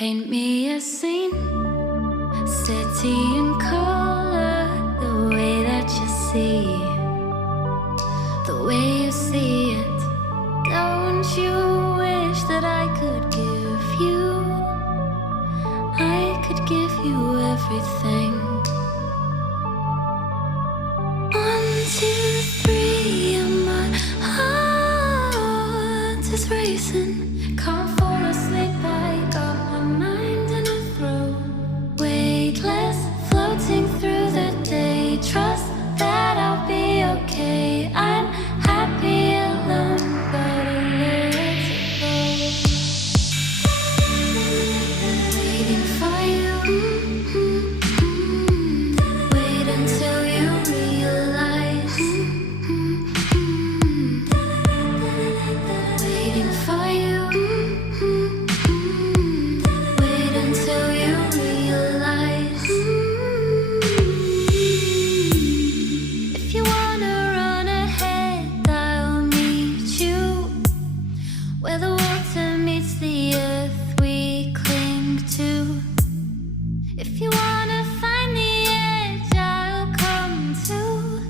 Paint me a scene, steady in color, the way that you see, the way you see it. Don't you wish that I could give you everything? 1, 2, 3, and my heart is racing. Can't fall asleep, I got my mind in a throw. Weightless, floating through the day. Trust that I'll be okay. I'm happy alone, but a little waiting for you. Wait until you realize. Waiting for you. Wait until you realize. If you wanna run ahead, I'll meet you where the water meets the earth we cling to. If you wanna find the edge, I'll come too.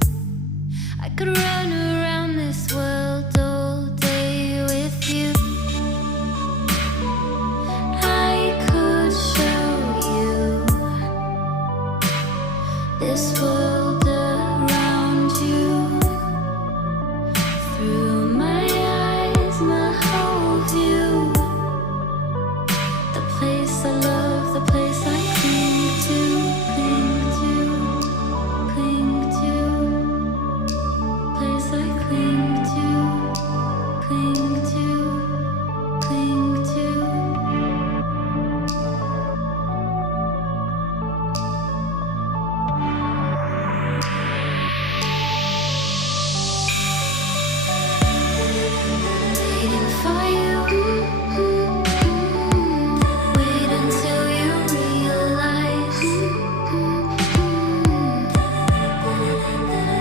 I could run around this world all day with you. I could show you this world around you. Through my eyes, my whole view. The place I love, the place I cling to, cling to, cling to. Place I cling to, cling to, cling to. Waiting for you. Wait until you realize.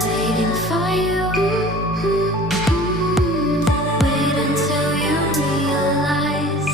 Waiting for you. Wait until you realize.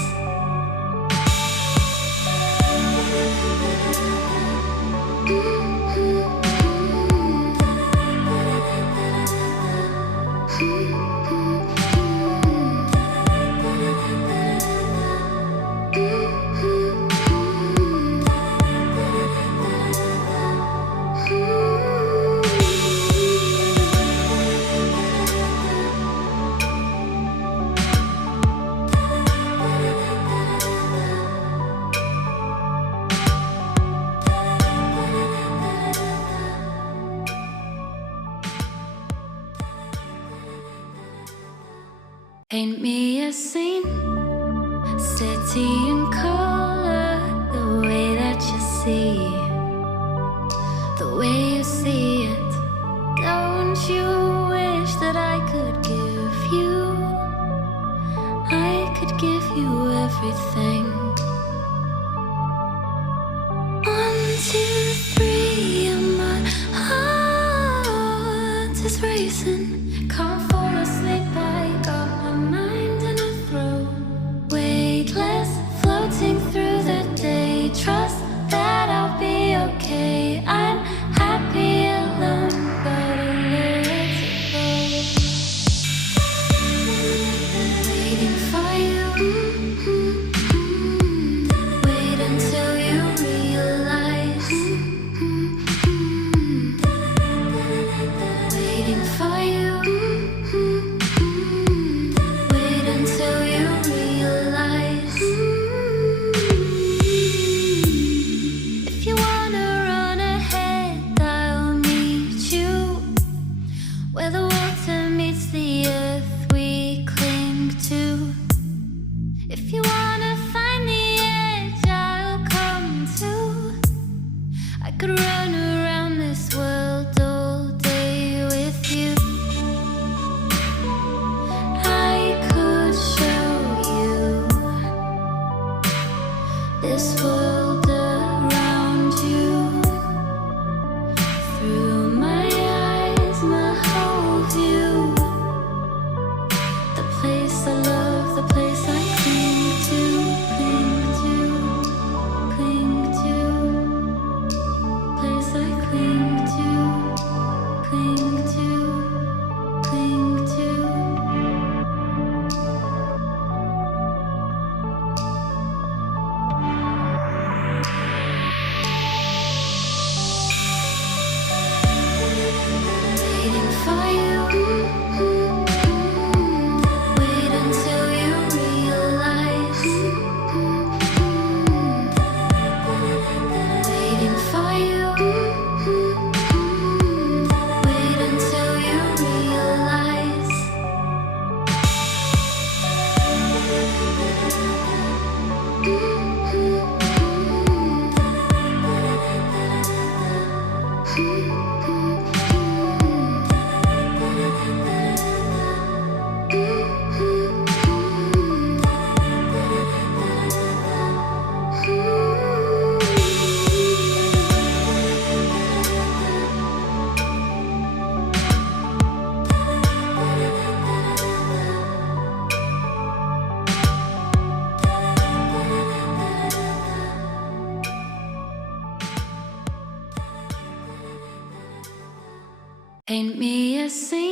Paint me a scene, steady in color, the way that you see, the way you see it. Don't you wish that I could give you everything? 1, 2, 3, and my heart is racing. Can't fall asleep, I got my mind in a throw. Weightless, floating through the day. Trust that I'll be okay. I'm happy alone, but a little waiting for you. Wait until you realize. Waiting for you. Wait until you realize. If you wanna run ahead, I'll meet you where the water meets the earth we cling to. If you wanna find the edge, I'll come too. I could run around this world all day with you. I could show you this world around you. Through my eyes, my whole view.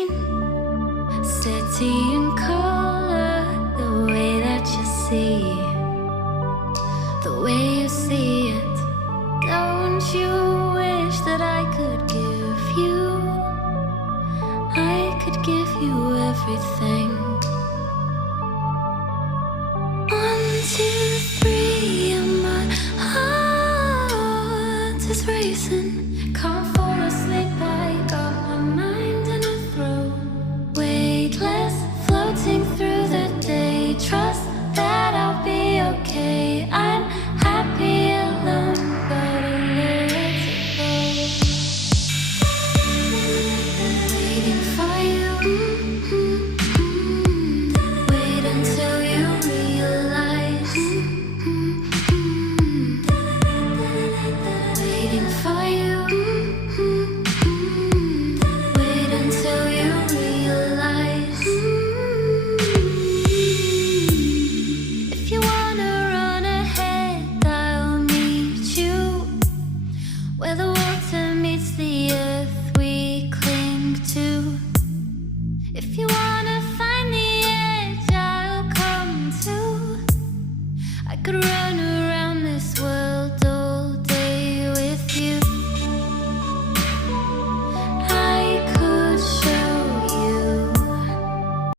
green, steady in color, the way that you see, the way you see it. Don't you wish that I could give you, I could give you everything. 1, 2, 3, and my heart is racing.